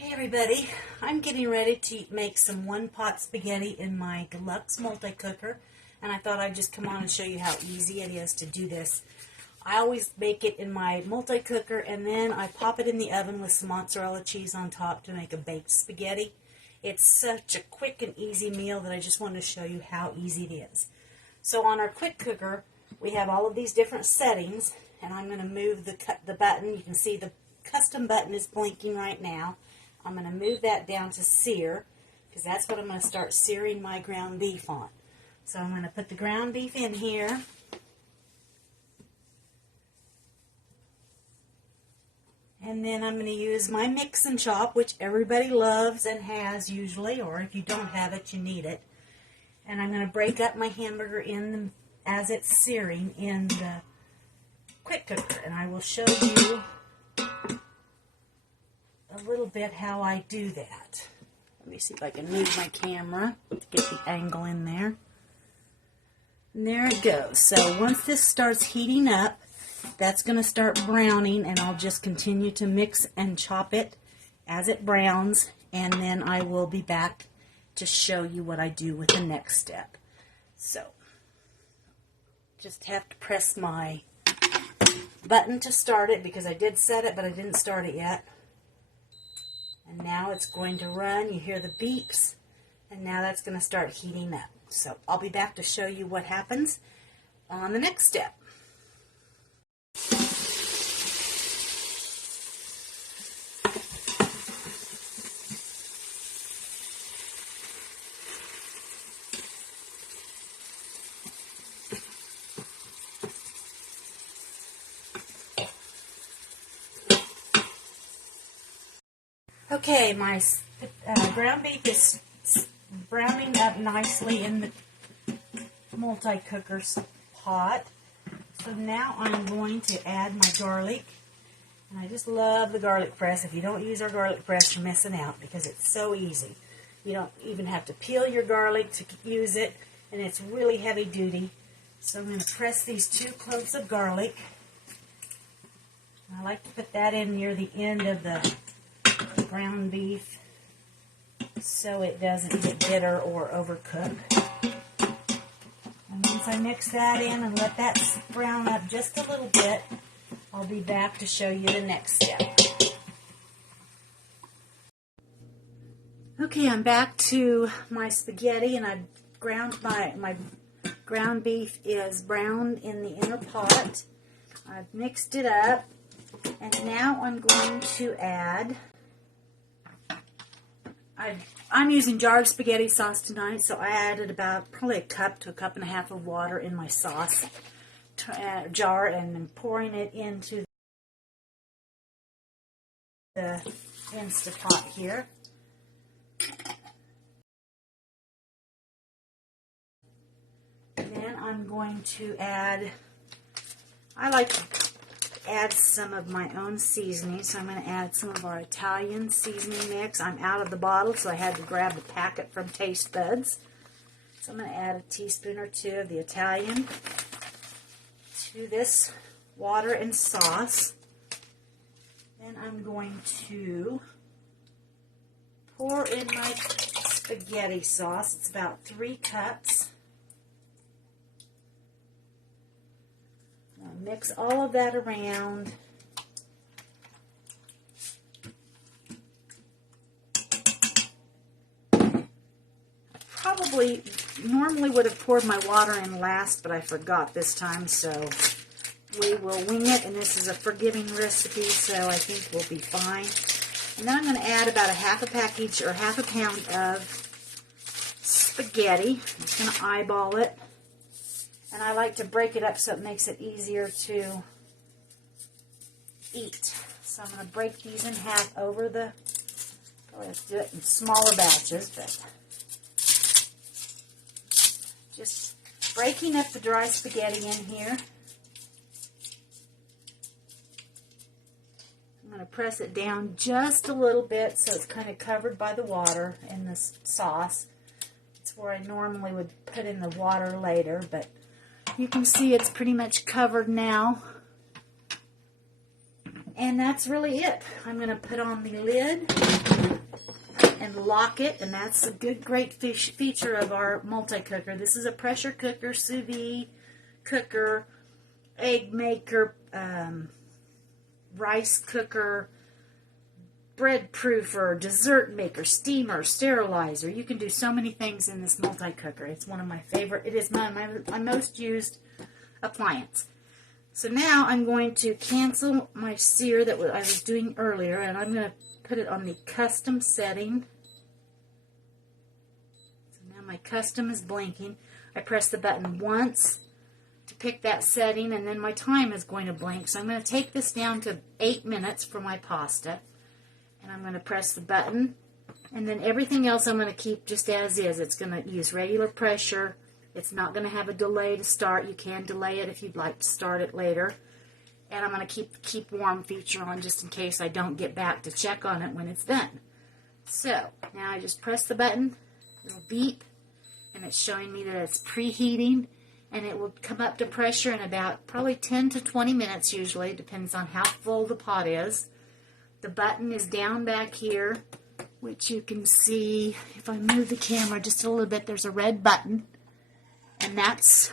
Hey everybody, I'm getting ready to make some one-pot spaghetti in my Deluxe multi-cooker, and I thought I'd just come on and show you how easy it is to do this. I always make it in my multi-cooker and then I pop it in the oven with some mozzarella cheese on top to make a baked spaghetti. It's such a quick and easy meal that I just wanted to show you how easy it is. So on our quick cooker, we have all of these different settings, and I'm going to move the button. You can see the custom button is blinking right now. I'm going to move that down to sear, because that's what I'm going to start searing my ground beef on. So I'm going to put the ground beef in here. And then I'm going to use my mix and chop, which everybody loves and has usually, or if you don't have it, you need it. And I'm going to break up my hamburger as it's searing in the quick cooker. And I will show you a little bit how I do that. Let me see if I can move my camera to get the angle in there. And there it goes. So once this starts heating up, that's going to start browning, and I'll just continue to mix and chop it as it browns, and then I will be back to show you what I do with the next step. So just have to press my button to start it, because I did set it but I didn't start it yet. And now it's going to run. You hear the beeps, and now that's going to start heating up. So I'll be back to show you what happens on the next step. Okay, my ground beef is browning up nicely in the multi-cooker pot. So now I'm going to add my garlic. And I just love the garlic press. If you don't use our garlic press, you're missing out, because it's so easy. You don't even have to peel your garlic to use it, and it's really heavy duty. So I'm going to press these 2 cloves of garlic. I like to put that in near the end of the ground beef so it doesn't get bitter or overcook. And once I mix that in and let that brown up just a little bit, I'll be back to show you the next step. Okay, I'm back to my spaghetti, and I've ground my ground beef is browned in the inner pot. I've mixed it up, and now I'm going to add, I'm using jarred spaghetti sauce tonight, so I added about probably a cup to a cup and a half of water in my sauce jar, and I'm pouring it into the Instapot here. And then I'm going to add, I like to add some of my own seasoning, so I'm going to add some of our Italian seasoning mix. I'm out of the bottle, so I had to grab the packet from Taste Buds. So I'm going to add a teaspoon or 2 of the Italian to this water and sauce. Then I'm going to pour in my spaghetti sauce. It's about 3 cups. I'll mix all of that around. Probably normally would have poured my water in last, but I forgot this time, so we will wing it, and this is a forgiving recipe, so I think we'll be fine. And then I'm going to add about a half a pound of spaghetti. I'm just going to eyeball it. And I like to break it up so it makes it easier to eat. So I'm going to break these in half over the, probably have to do it in smaller batches, but just breaking up the dry spaghetti in here. I'm going to press it down just a little bit so it's kind of covered by the water and the sauce. It's where I normally would put in the water later, but you can see it's pretty much covered now. And that's really it. I'm going to put on the lid and lock it, and that's a great feature of our multi-cooker. This is a pressure cooker, sous vide cooker, egg maker, rice cooker, bread proofer, dessert maker, steamer, sterilizer. You can do so many things in this multi-cooker. It's one of my favorite. It is my most used appliance. So now I'm going to cancel my sear that I was doing earlier, and I'm going to put it on the custom setting. So now my custom is blinking. I press the button once to pick that setting, and then my time is going to blink. So I'm going to take this down to 8 minutes for my pasta, and I'm going to press the button, and then everything else I'm going to keep just as is. It's going to use regular pressure. It's not going to have a delay to start. You can delay it if you'd like to start it later. And I'm going to keep warm feature on just in case I don't get back to check on it when it's done. So now I just press the button. It'll beep, and it's showing me that it's preheating, and it will come up to pressure in about probably 10 to 20 minutes usually. It depends on how full the pot is. The button is down back here, which you can see if I move the camera just a little bit. There's a red button. And that's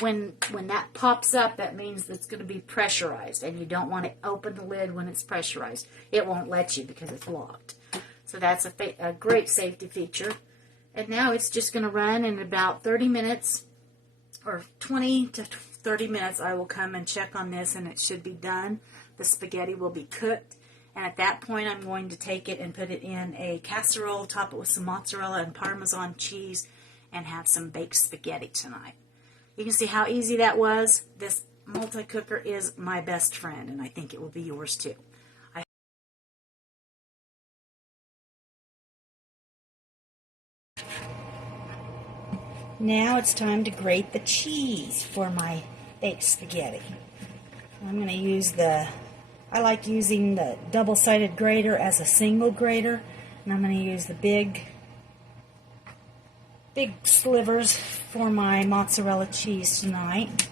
when that pops up, that means that it's going to be pressurized, and you don't want to open the lid when it's pressurized. It won't let you because it's locked. So that's a great safety feature. And now it's just going to run in about 30 minutes, or 20 to 30 minutes. I will come and check on this, and it should be done. The spaghetti will be cooked. And at that point, I'm going to take it and put it in a casserole, top it with some mozzarella and Parmesan cheese, and have some baked spaghetti tonight. You can see how easy that was. This multi-cooker is my best friend, and I think it will be yours too. Now it's time to grate the cheese for my baked spaghetti. I'm going to use I like using the double-sided grater as a single grater, and I'm going to use the big slivers for my mozzarella cheese tonight.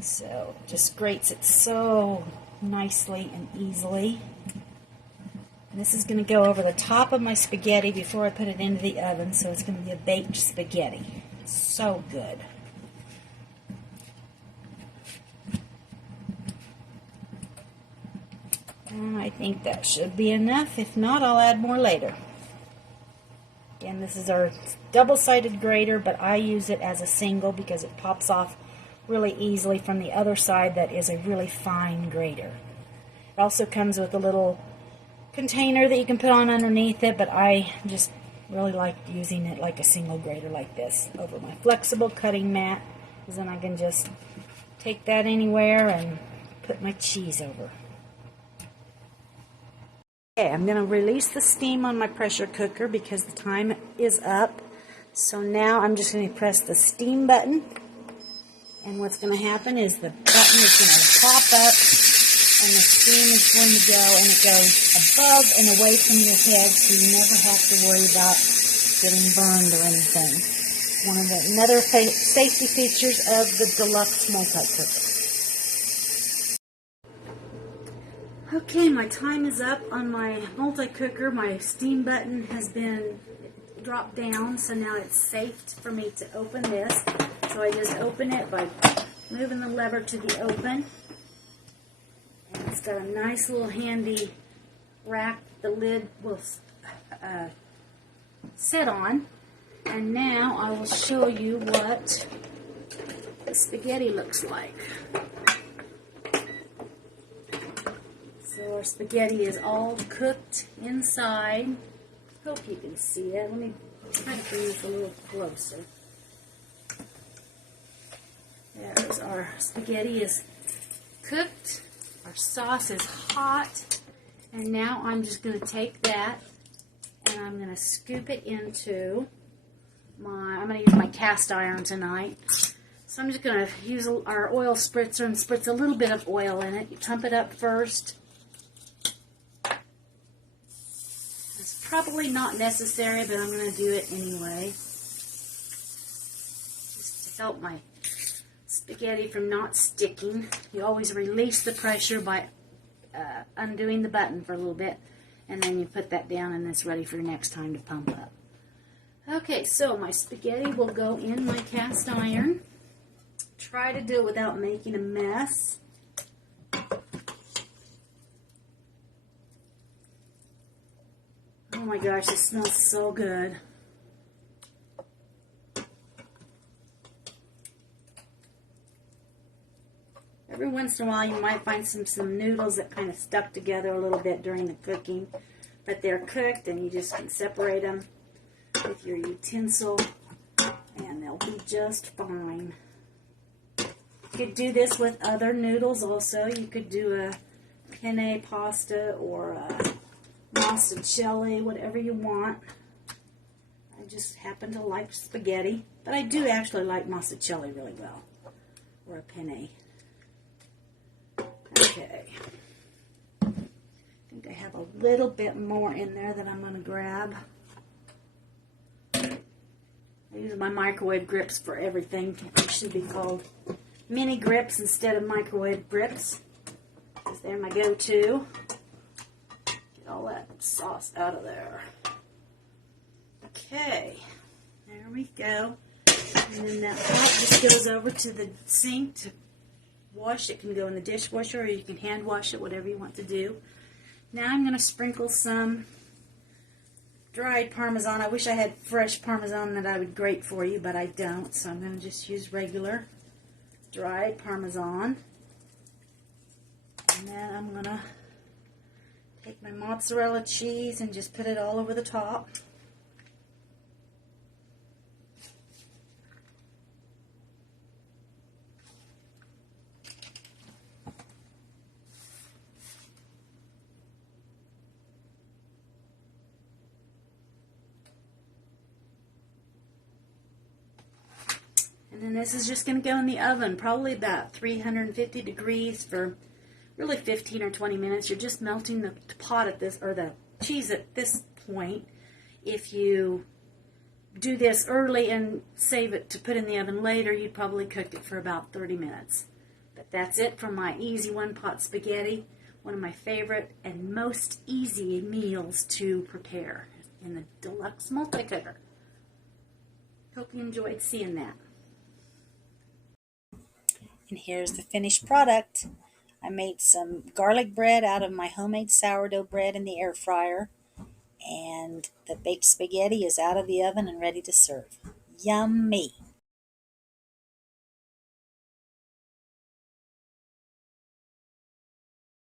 So it just grates it so nicely and easily. And this is going to go over the top of my spaghetti before I put it into the oven, so it's going to be a baked spaghetti. So good. And I think that should be enough. If not, I'll add more later. Again, this is our double-sided grater, but I use it as a single because it pops off really easily from the other side that is a really fine grater. It also comes with a little container that you can put on underneath it, but I just really like using it like a single grater like this over my flexible cutting mat, because then I can just take that anywhere and put my cheese over. Okay, I'm going to release the steam on my pressure cooker because the time is up. So now I'm just going to press the steam button, and what's going to happen is the button is going to pop up, and the steam is going to go, and it goes above and away from your head, so you never have to worry about getting burned or anything. One of the another safety features of the Deluxe multi-cooker. Okay, my time is up on my multi-cooker. My steam button has been dropped down, so now it's safe for me to open this. So I just open it by moving the lever to the open. And it's got a nice little handy rack the lid will sit on. And now I will show you what the spaghetti looks like. So our spaghetti is all cooked inside. Hope you can see it. Let me try to bring this a little closer. There's our spaghetti is cooked. Our sauce is hot. And now I'm just going to take that and I'm going to scoop it into I'm going to use my cast iron tonight. So I'm just going to use our oil spritzer and spritz a little bit of oil in it. You pump it up first. It's probably not necessary, but I'm going to do it anyway. Just to help my spaghetti from not sticking. You always release the pressure by undoing the button for a little bit, and then you put that down and it's ready for next time to pump up. Okay, so my spaghetti will go in my cast iron. Try to do it without making a mess. Oh my gosh, it smells so good. Every once in a while you might find some noodles that kind of stuck together a little bit during the cooking, but they're cooked and you just can separate them with your utensil and they'll be just fine. You could do this with other noodles also. You could do a penne pasta or a mozzarella, whatever you want. I just happen to like spaghetti, but I do actually like mozzarella really well, or a penne. Okay. I think I have a little bit more in there that I'm going to grab. I use my microwave grips for everything. They should be called mini grips instead of microwave grips, because they're my go-to. Get all that sauce out of there. Okay, there we go. And then that pot just goes over to the sink to wash. It can go in the dishwasher or you can hand wash it, whatever you want to do. Now I'm going to sprinkle some dried Parmesan. I wish I had fresh Parmesan that I would grate for you, but I don't, so I'm going to just use regular dried Parmesan. And then I'm going to take my mozzarella cheese and just put it all over the top. And then this is just going to go in the oven, probably about 350 degrees for really 15 or 20 minutes. You're just melting the pot at this, or the cheese at this point. If you do this early and save it to put in the oven later, you'd probably cook it for about 30 minutes. But that's it for my easy one-pot spaghetti, one of my favorite and most easy meals to prepare in the Deluxe multi-cooker. Hope you enjoyed seeing that. And here's the finished product. I made some garlic bread out of my homemade sourdough bread in the air fryer. And the baked spaghetti is out of the oven and ready to serve. Yummy!